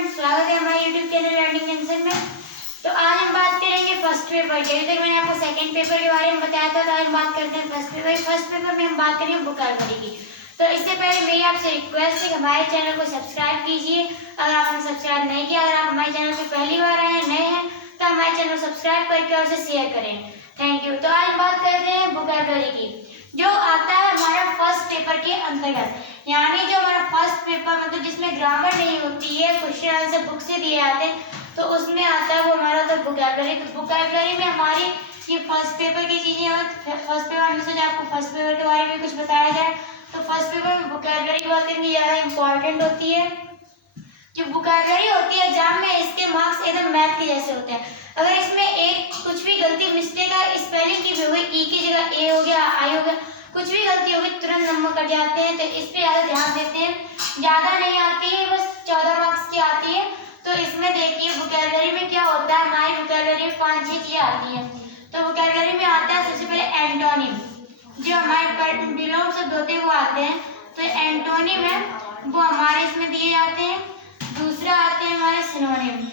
Friends, स्वागत है हमारे यूट्यूब चैनल लर्निंग जंक्शन में। तो आज हम बात करेंगे फर्स्ट पेपर की। अभी तक मैंने आपको सेकंड पेपर के बारे में बताया था, तो आज हम बात करते हैं फर्स्ट पेपर। फर्स्ट पेपर में हम बात करेंगे वोकैबुलरी की। तो इससे पहले मेरी आपसे रिक्वेस्ट है कि हमारे चैनल को सब्सक्राइब कीजिए अगर आपने सब्सक्राइब नहीं किया। अगर आप हमारे चैनल पर पहली बार आए हैं, नए हैं, तो हमारे चैनल को सब्सक्राइब करके और उसे शेयर करें। Thank you. तो आज हम बात करते हैं वोकैबुलरी की, जो आता है हमारा फर्स्ट पेपर के अंतर्गत। यानी जो हमारा फर्स्ट पेपर मतलब जिसमें ग्रामर नहीं होती है, क्वेश्चन आंसर बुक से दिए आते हैं, तो उसमें आता है वो हमारा होता है वोकैबुलरी। तो वोकैबुलरी में हमारी ये फर्स्ट पेपर की चीजें, फर्स्ट पेपर में सोचा आपको फर्स्ट पेपर के बारे में कुछ बताया जाए। तो फर्स्ट पेपर में वोकैबुलरी की बात करेंगे, ज़्यादा इंपॉर्टेंट होती है। जो वोकैबुलरी होती है एग्जाम में, इसके मार्क्स एकदम मैथ के जैसे होते हैं। अगर इसमें एक कुछ भी गलती मिस्टेक है, स्पेलिंग की भी हो गई, ई की जगह ए हो गया, आई हो गया, कुछ भी गलती होगी तुरंत नंबर कट जाते हैं। तो इस पे ज़्यादा ध्यान देते हैं। ज़्यादा नहीं आती है, बस 14 मार्क्स की आती है। तो इसमें देखिए वोकैबुलरी में क्या होता है, हमारी वोकैबुलरी में 5-6 चीज़ें आती हैं। तो वोकैबुलरी में आता है सबसे पहले एंटोनिम, जो हमारे विलोम शब्द होते हैं वो आते हैं। तो एंटोनिम है वो हमारे इसमें दिए जाते हैं। दूसरा आते हैं हमारे सिनोनिम।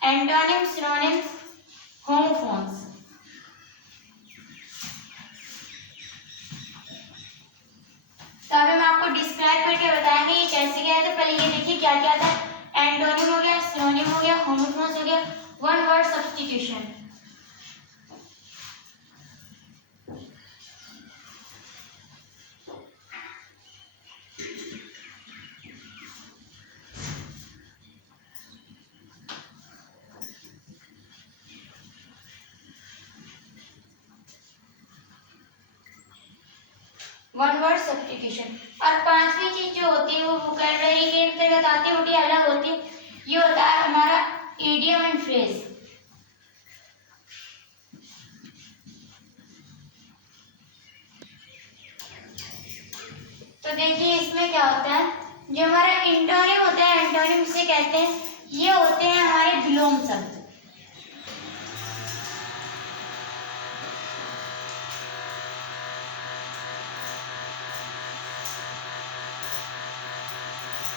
Antonym, synonyms, homophones. तो अभी हम आपको डिस्क्राइब करके बताएंगे ये कैसे क्या है। पहले ये देखिए क्या क्या था। एंटोनिम हो गया, सिनोनिम हो गया, होमोफोन्स हो गया, one word substitution. One word substitution. और पांचवी चीज जो होती है वो वोकैबुलरी के अंतर्गत आती है, वो अलग होती है। ये होता है हमारा इडियम एंड फ्रेज। तो देखिए इसमें क्या होता है, जो हमारा एंटोनिम होता है, एंटोनिम से कहते हैं, ये होते हैं हमारे विलोम शब्द।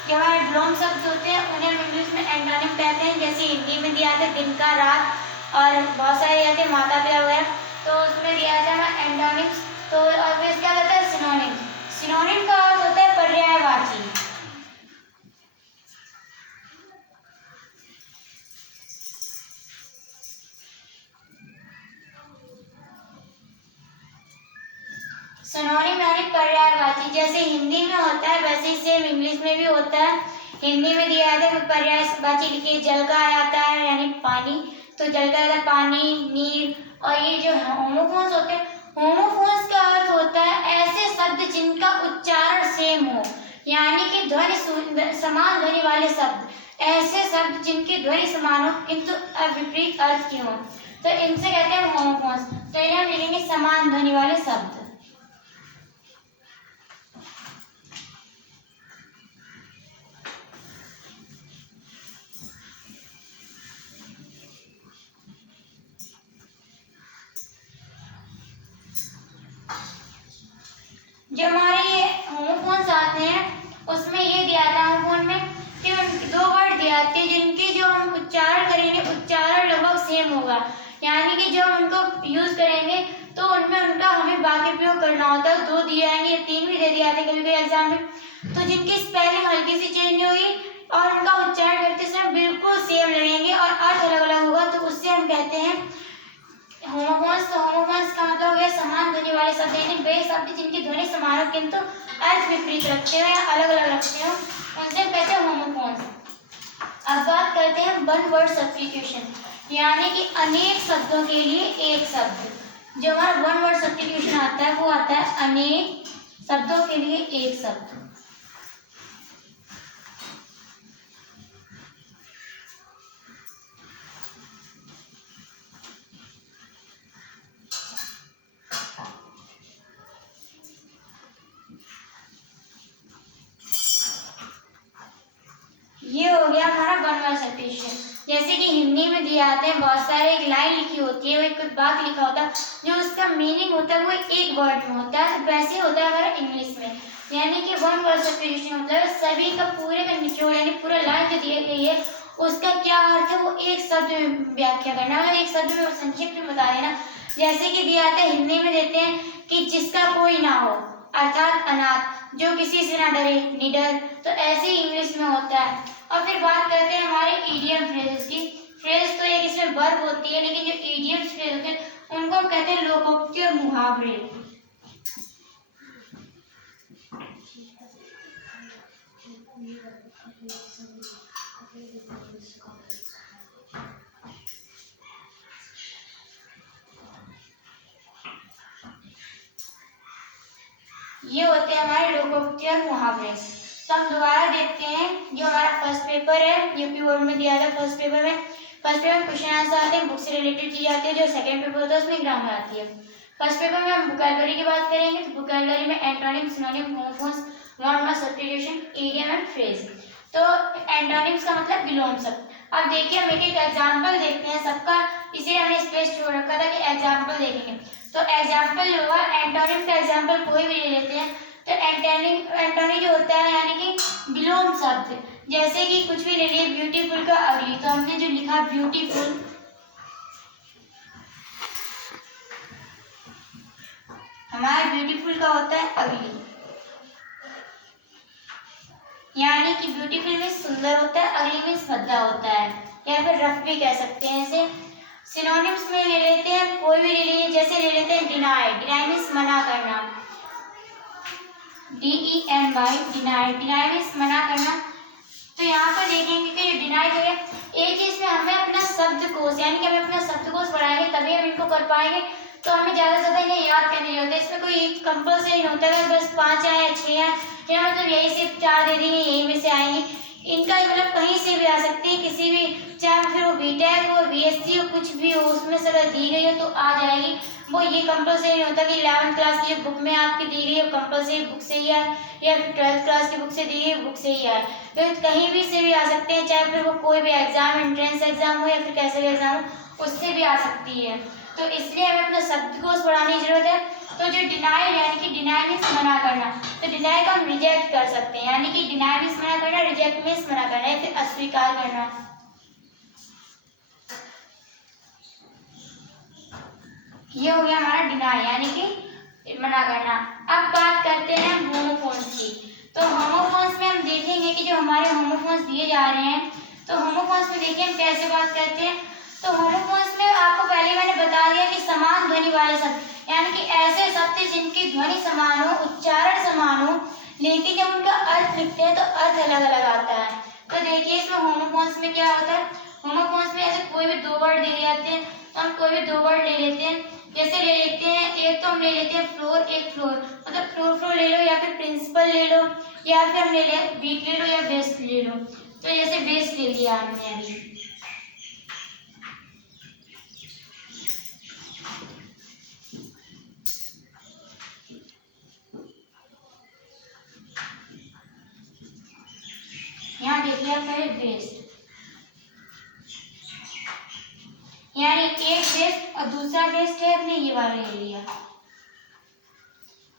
जो हमारे विलोम शब्द होते हैं उन्हें हम इंग्लिश में एंटोनिम कहते हैं। जैसे हिंदी में दिया था दिन का रात, और बहुत सारे दिए थे माता पिता वगैरह, तो उसमें दिया था हमारा एंटोनिम्स। तो और फिर क्या कहता है सिनोनिम। सिनोनिम का अर्थ होता है पर्यायवाची। सिनोनिम यानी पर्यायवाची। जैसे हिंदी में होता है वैसे ही सेम इंग्लिश में भी होता है। हिंदी में दिया जाता है पर्यायवाची लिखिए, जल का आ जाता है यानी पानी, तो जल का आता है पानी, नीर। और ये जो होमोफोन्स होते हैं, होमोफोन्स का अर्थ होता है ऐसे शब्द जिनका उच्चारण सेम हो, यानी कि ध्वनि समान ध्वनि वाले शब्द। ऐसे शब्द जिनकी ध्वनि समान हो किंतु विपरीत अर्थ की हो, तो इनसे कहते हैं होमोफोन्स। तो इन्हें हम लिखेंगे समान ध्वनि वाले शब्द। जो हमारे ये होमोफोन्स आते हैं उसमें ये दिया था होमोफोन में कि दो वर्ड दिए जाते हैं जिनकी जो हम उच्चारण करेंगे उच्चारण लगभग सेम होगा, यानी कि जो हम उनको यूज करेंगे तो उनमें उनका हमें वाक्य प्रयोग करना होता है। 2 दिए जाएंगे, 3 भी दे दिए जाते कभी कभी एग्जाम में। तो जिनकी स्पेलिंग हल्की सी चेंज होगी और उनका उच्चारण करते समय बिल्कुल सेम लगेंगे और अर्थ अलग अलग होगा, तो उससे हम कहते हैं होमोफोन्स। तो होमोफोन्स का मतलब हो गया समान ध्वनि वाले शब्द, यानी वे शब्द जिनकी ध्वनि समान हो किंतु अर्थ विपरीत रखते हो या अलग अलग रखते हो, उनसे कहते हैं होमोफोन्स। अब बात करते हैं वन वर्ड सब्स्टिट्यूशन, यानी कि अनेक शब्दों के लिए एक शब्द। जो हमारा वन वर्ड सब्स्टिट्यूशन आता है वो आता है अनेक शब्दों के लिए एक शब्द। ये हो गया हमारा वन वर्ड सब्स्टिट्यूशन। जैसे कि हिंदी में दिए आते हैं बहुत सारे, एक लाइन लिखी होती है, वो एक बात लिखा होता है, जो उसका मीनिंग होता है वो एक वर्ड में होता है। तो वैसे होता है हमारा इंग्लिश में, यानी कि वन वर्ड सब्स्टिट्यूशन मतलब सभी का पूरे का निचोड़, यानी पूरा लाइन जो दी गई है उसका क्या अर्थ है वो एक शब्द में व्याख्या करना है, एक शब्द में संक्षिप्त में बता देना। जैसे कि दिया आता है हिंदी में देते हैं कि जिसका कोई ना हो, अर्थात अनाथ, जो किसी से ना डरे, निडर। तो ऐसे ही इंग्लिश में होता है। और फिर बात करते हैं हमारे इडियम फ्रेजेस की। फ्रेज तो एक इसमें वर्ब होती है, लेकिन जो इडियम्स फ्रेज होते हैं उनको कहते हैं लोकोक्ति और मुहावरे। ये होते हैं हमारे लोकोक्ति और मुहावरे। तो हम दोबारा देखते हैं, जो हमारा फर्स्ट पेपर है यूपी बोर्ड में दिया था, फर्स्ट पेपर में क्वेश्चन आंसर आते हैं, बुक से रिलेटेड चीजें आती है। जो सेकंड पेपर होता है उसमें ग्रामर आती है। फर्स्ट पेपर में हम वोकैबुलरी की बात करेंगे, तो वोकैबुलरी में antonym, synonym, homophones, one word substitution, idiom and phrase. तो एंटोनिम्स का मतलब विलोम शब्द। अब देखिए हम एक एक एग्जांपल देखते हैं सबका, इसीलिए हमने स्पेस छोड़ रखा था कि एग्जांपल देखेंगे। तो एग्जांपल जो हुआ, एंटोनिम का एग्जांपल कोई भी ले लेते हैं। तो एंटोनी जो होता है यानी कि विलोम शब्द, जैसे कि कुछ भी ले लिए, ब्यूटीफुल का अगली, तो हमने जो लिखा ब्यूटीफुल, हमारा ब्यूटीफुल का होता है अगली, यानी कि ब्यूटीफुल में सुंदर होता है, अगली में भद्दा होता है, या फिर रफ भी कह सकते हैं इसे। सिनोनिम्स में ले लेते हैं, कोई भी ले लीजिए, जैसे ले लेते हैं डिनाई, डिनाई मीन्स मना करना, DENY, डिनाई, डिनाई मीन्स मना करना। तो यहाँ पर देखेंगे कि डिनाई जो है, एक चीज में हमें अपना शब्दकोश, यानी कि हमें अपना शब्दकोश बढ़ाएंगे तभी हम इनको कर पाएंगे। तो हमें ज्यादा ज्यादा इन्हें याद करने नहीं होता, इसमें कोई कंपल्सरी नहीं होता है बस 5 आए या 6 आए, या मतलब यही से 4 दे देंगे यही में से आएंगे। इनका मतलब कहीं से भी आ सकती है, किसी भी, चाहे फिर वो बीटेक हो, BSc हो, कुछ भी हो, उसमें से अगर दी गई हो तो आ जाएगी। वो ये कंपल्सरी नहीं होता कि 11th क्लास की बुक में आपकी दी गई हो कंपल्सरी बुक से ही आए, या फिर 12th क्लास की बुक से दी गई बुक से ही आए। तो कहीं भी से भी आ सकते हैं, चाहे फिर वो कोई भी एग्जाम, एंट्रेंस एग्जाम हो या फिर कैसे भी एग्जाम हो, उससे भी आ सकती है। तो इसलिए हमें अपना शब्दकोश बढ़ाने की जरूरत है। तो जो डिनाई, यानी कि डिनाई मीन्स मना करना, तो डिनाई को हम रिजेक्ट कर सकते हैं, यानी कि डिनाई मीन्स मना करना, रिजेक्ट मीन्स मना करना, या फिर अस्वीकार करना। ये हो गया हमारा डिनाई, यानी कि मना करना। अब बात करते हैं होमोफोन्स की। तो होमोफोन्स में हम देखेंगे कि जो हमारे होमोफोन्स दिए जा रहे हैं, तो होमोफोन्स में देखिए हम कैसे बात करते हैं। तो होमोफोन्स में आपको पहले मैंने बता दिया कि समान ध्वनि वाले शब्द, यानी कि ऐसे शब्द जिनकी ध्वनि समान हो, उच्चारण समान हो, लेकिन जब उनका अर्थ लिखते हैं तो अर्थ अलग अलग आता है। तो देखिए इसमें होमोफोन्स में क्या होता है, होमोफोन्स में ऐसे कोई भी 2 वर्ड दे जाते हैं, तो हम कोई भी 2 वर्ड ले लेते हैं। जैसे ले लेते हैं, एक तो हम ले लेते हैं फ्लोर, एक फ्लोर, मतलब फ्लोर फ्लोर ले लो, या फिर प्रिंसिपल ले लो, या फिर हम ले ले वीक ले लो, या बेस्ट ले लो। तो जैसे बेस्ट ले लिया हमने अभी। यहाँ देखिए आप पहले बेस्ट, यानी एक बेस्ट और दूसरा बेस्ट है, हमने ये वाला ले लिया।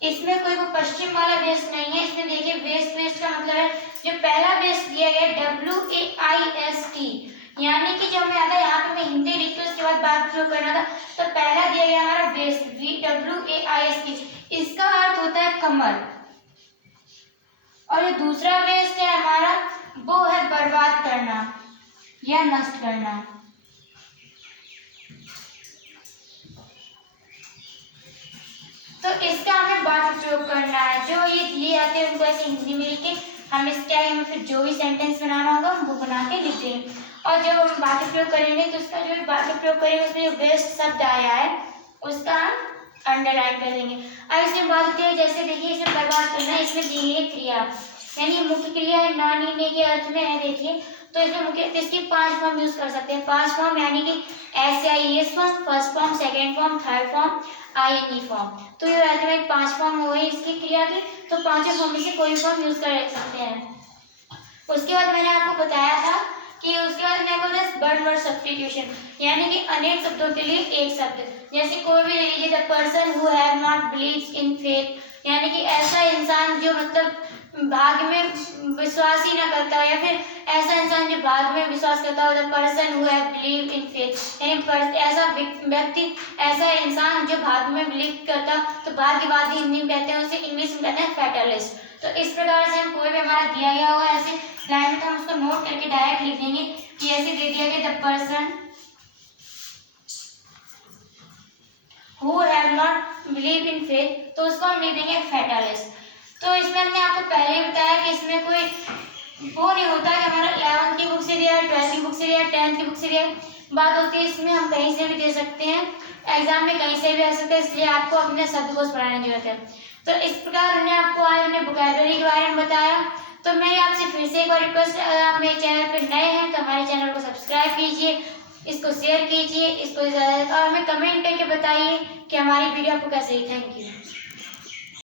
इसमें कोई वो पश्चिम वाला बेस्ट नहीं है, इसमें देखिए वेस्ट, वेस्ट का मतलब है जो पहला बेस्ट दिया गया WAIST, यानी कि जब मैं आता यहाँ पे मैं हिंदी लिख के उसके बाद बात शुरू करना था, तो पहला दिया गया हमारा बेस्ट WAIST, इसका अर्थ होता है कमर। और जो दूसरा बेस्ट है हमारा, वो है बर्बाद करना या नष्ट करना। तो इसका हमें बाद प्रयोग करना है, जो ये दिए जाते हैं उनको ऐसे हिंदी में लिख के हम इसके आगे हमें फिर जो भी सेंटेंस बनाना होगा हम वो बना के लिख देंगे। और जब हम वाक्य प्रयोग करेंगे तो उसका जो वाक्य प्रयोग करेंगे उसमें जो बेस्ट शब्द आया है उसका हम अंडरलाइन कर देंगे। अब इसमें बात होती है, जैसे देखिए इसमें बर्बाद करना है, इसमें दी गई क्रिया, यानी मुख्य क्रिया है, ना नीने के अर्थ में है। देखिए तो इसमें मुख्य, इसकी 5 फॉर्म यूज कर सकते हैं, 5 फॉर्म, यानी कि SIES form, first form, second form, third form, INE form. तो ये अल्टीमेट 5 फॉर्म हो गई इसकी क्रिया की। तो 5 फॉर्म में से कोई फॉर्म यूज कर सकते हैं। उसके बाद मैंने आपको बताया था कि उसके बाद हमने बोला वन वर्ड सब्स्टिट्यूशन, यानी कि अनेक शब्दों के लिए एक शब्द। जैसे कोई भी ले लीजिए, the person who have not believes in faith, यानी कि ऐसा इंसान जो मतलब भाग्य में विश्वास ही ना करता हो, या फिर ऐसा इंसान जो भाग्य में विश्वास करता हो, the person who have believe in faith, यानी ऐसा व्यक्ति, ऐसा इंसान जो भाग्य में बिलीव करता, तो भाग्यवादी हिंदी में कहते हैं, उसे इंग्लिश में कहते हैं फैटलिस्ट। तो इस प्रकार से हम कोई भी हमारा दिया गया होगा ऐसे लाइन में, तो हम उसको नोट करके डायरेक्ट लिख देंगे कि ऐसे दे दिया गया, the person who have not believe in faith, तो उसको हम लिख देंगे फैटलिस्ट। तो इसमें हमने आपको पहले ही बताया कि इसमें कोई वो नहीं होता कि हमारा 11th की बुक से दिया है, 12th की बुक से दिया है, 10th की बुक से दिया है, बात होती है इसमें हम कहीं से भी दे सकते हैं, एग्जाम में कहीं से भी आ सकते हैं, इसलिए आपको अपने शब्दकोश पढ़ाने की जरूरत है। तो इस प्रकार हमने आपको आज हमने वोकैबुलरी के बारे में बताया। तो मेरी आपसे फिर से एक बार रिक्वेस्ट है, अगर आप मेरे चैनल पर नए हैं तो हमारे चैनल को सब्सक्राइब कीजिए, इसको शेयर कीजिए, इसको ज़्यादा और हमें कमेंट करके बताइए कि हमारी वीडियो आपको कैसे लगी। Thank you.